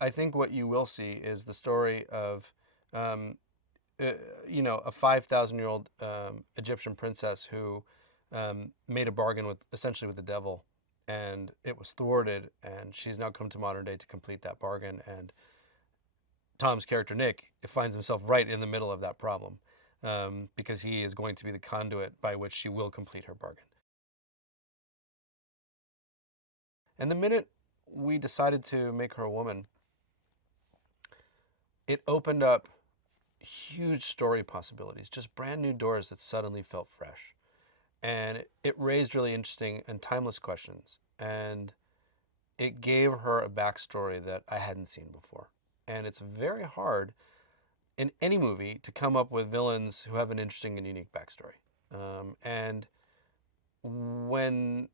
I think what you will see is the story of, um, uh, a 5,000-year-old Egyptian princess who made a bargain with essentially with the devil, and it was thwarted, and she's now come to modern day to complete that bargain. And Tom's character Nick finds himself right in the middle of that problem, because he is going to be the conduit by which she will complete her bargain. And the minute we decided to make her a woman, it opened up huge story possibilities, just brand new doors that suddenly felt fresh. And it raised really interesting and timeless questions. And it gave her a backstory that I hadn't seen before. And it's very hard in any movie to come up with villains who have an interesting and unique backstory. And when,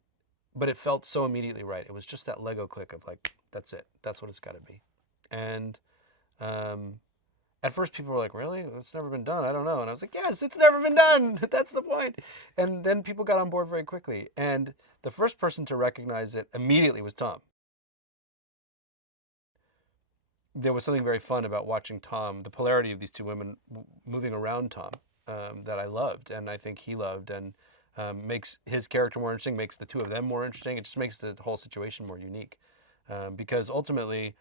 but it felt so immediately right. It was just that Lego click of like, that's it. That's what it's got to be. And um, at first people were like, really? It's never been done. I don't know. And I was like, yes, it's never been done. That's the point. And then people got on board very quickly. And the first person to recognize it immediately was Tom. There was something very fun about watching Tom, the polarity of these two women moving around Tom, that I loved, and I think he loved, and makes his character more interesting, makes the two of them more interesting. It just makes the whole situation more unique, because ultimately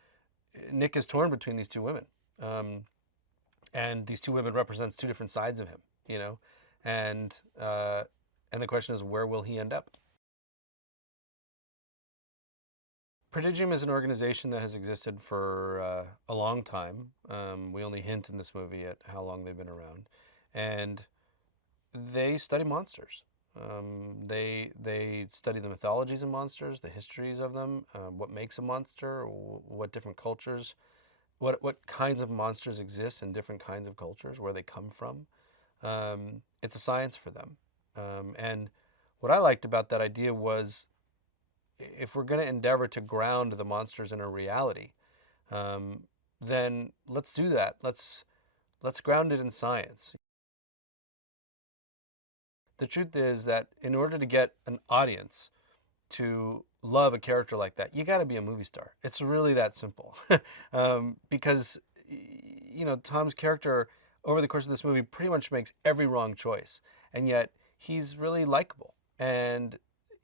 Nick is torn between these two women, um, and these two women represents two different sides of him, you know, and uh, and the question is, where will he end up? Prodigium is an organization that has existed for a long time. We only hint in this movie at how long they've been around, and they study monsters. They study the mythologies of monsters, the histories of them, what makes a monster, what different cultures, what kinds of monsters exist in different kinds of cultures, where they come from. It's a science for them, and what I liked about that idea was, if we're going to endeavor to ground the monsters in a reality, um, then let's do that. Let's ground it in science. The truth is that in order to get an audience to love a character like that, you got to be a movie star. It's really that simple, because Tom's character over the course of this movie pretty much makes every wrong choice, and yet he's really likable, and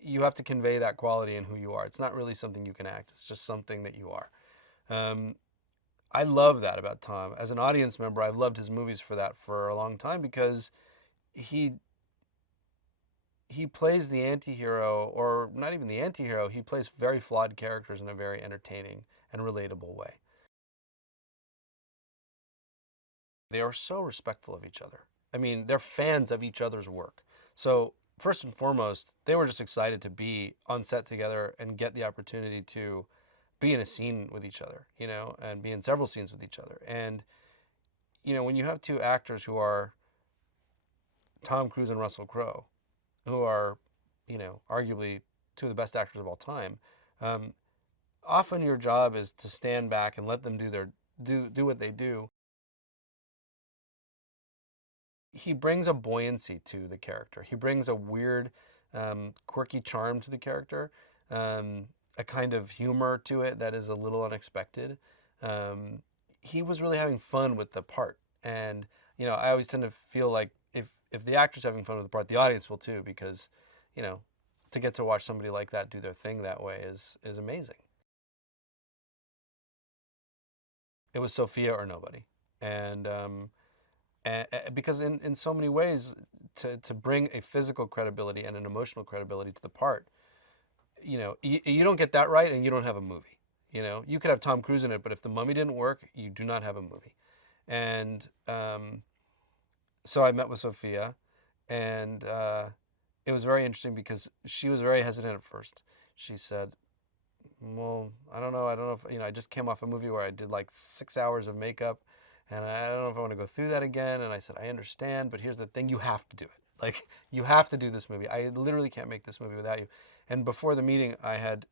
you have to convey that quality in who you are. It's not really something you can act. It's just something that you are. Um, I love that about Tom. As an audience member, I've loved his movies for that for a long time, because he he plays the anti-hero, or not even the anti-hero. He plays very flawed characters in a very entertaining and relatable way. They are so respectful of each other. I mean, they're fans of each other's work. So, first and foremost, they were just excited to be on set together and get the opportunity to be in a scene with each other, and be in several scenes with each other. And, when you have two actors who are Tom Cruise and Russell Crowe, who are, arguably two of the best actors of all time, um, often your job is to stand back and let them do what they do. He brings a buoyancy to the character. He brings a weird, quirky charm to the character, a kind of humor to it that is a little unexpected. Um, he was really having fun with the part, and I always tend to feel like if the actor's having fun with the part, the audience will too, because you know, to get to watch somebody like that do their thing that way is amazing. It was Sophia or nobody, and because in so many ways, to bring a physical credibility and an emotional credibility to the part, you don't get that right, and you don't have a movie. You could have Tom Cruise in it, but if the Mummy didn't work, you do not have a movie. And so I met with Sophia, and it was very interesting because she was very hesitant at first. She said, well, I don't know if, I just came off a movie where I did like 6 hours of makeup, and I don't know if I want to go through that again. And I said, I understand, but here's the thing, you have to do it. Like, you have to do this movie. I literally can't make this movie without you. And before the meeting, I had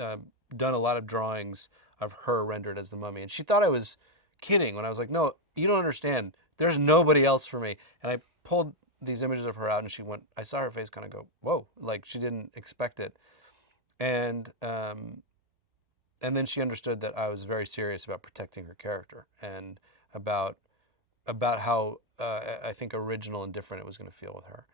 uh, done a lot of drawings of her rendered as the Mummy. And she thought I was kidding when I was like, no, you don't understand. There's nobody else for me. And I pulled these images of her out, and she went, I saw her face kind of go, whoa, like she didn't expect it. And And then she understood that I was very serious about protecting her character and about how I think original and different it was going to feel with her.